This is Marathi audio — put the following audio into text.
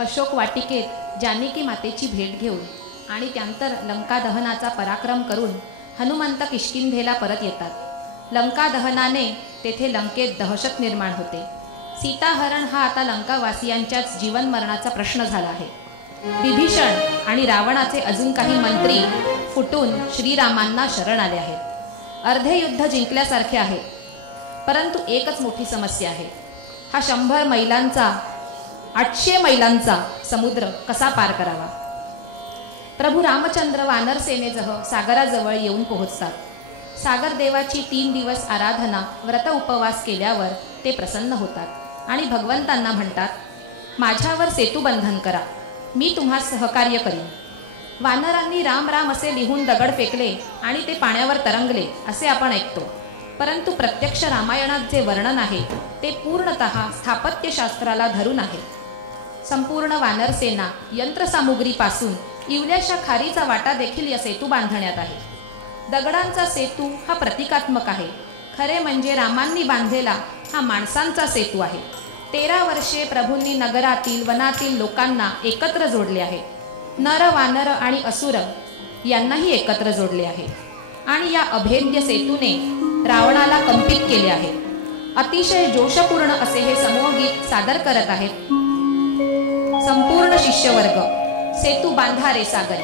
अशोक वाटिकेत जानकी मातेची भेट घेऊन आणि त्यानंतर लंका दहनाचा पराक्रम करून हनुमंत किष्किंधेला परत येतात। लंका दहनाने तेथे लंकेत दहशत निर्माण होते। सीताहरण हा आता लंकावासियांच्याच जीवन मरणाचा प्रश्न झाला आहे। विभीषण आणि रावणाचे अजून काही मंत्री फुटून श्रीरामांना शरण आले आहेत। अर्धे युद्ध जिंकल्यासारखे आहे, परंतु एकच मोठी समस्या आहे, हा 100 मैलांचा 800 मैलांचा समुद्र कसा पार करावा। प्रभू रामचंद्र वानर सेनेसह सागराजवळ येऊन पोहोचतात। सागर देवाची 3 दिवस आराधना व्रत उपवास केल्यावर ते प्रसन्न होतात आणि भगवंतांना म्हणतात, माझ्यावर सेतुबंधन करा, मी तुम्हाला सहकार्य करीन। वानरांनी राम राम असे लिहून दगड फेकले आणि ते पाण्यावर तरंगले असे आपण ऐकतो, परंतु प्रत्यक्ष रामायणात जे वर्णन आहे ते पूर्णतः स्थापत्यशास्त्राला धरून आहे। संपूर्ण वानर सेना यंत्रसामुग्रीपासून इवल्याशा खारीचा वाटा देखील या सेतू बांधण्यात आहे। दगडांचा सेतू हा प्रतिकात्मक आहे, खरे म्हणजे रामांनी बांधलेला हा माणसांचा सेतू आहे। 13 वर्षे प्रभूंनी नगरातील वनातील लोकांना एकत्र जोडले आहे। नर वानर आणि असुर यांनाही एकत्र जोडले आहे आणि या अभेद्य सेतूने रावणाला कंपित केले आहे। अतिशय जोशपूर्ण असे हे समूहगीत सादर करत आहेत संपूर्ण शिष्यवर्ग। सेतू बांधा रे सागरी।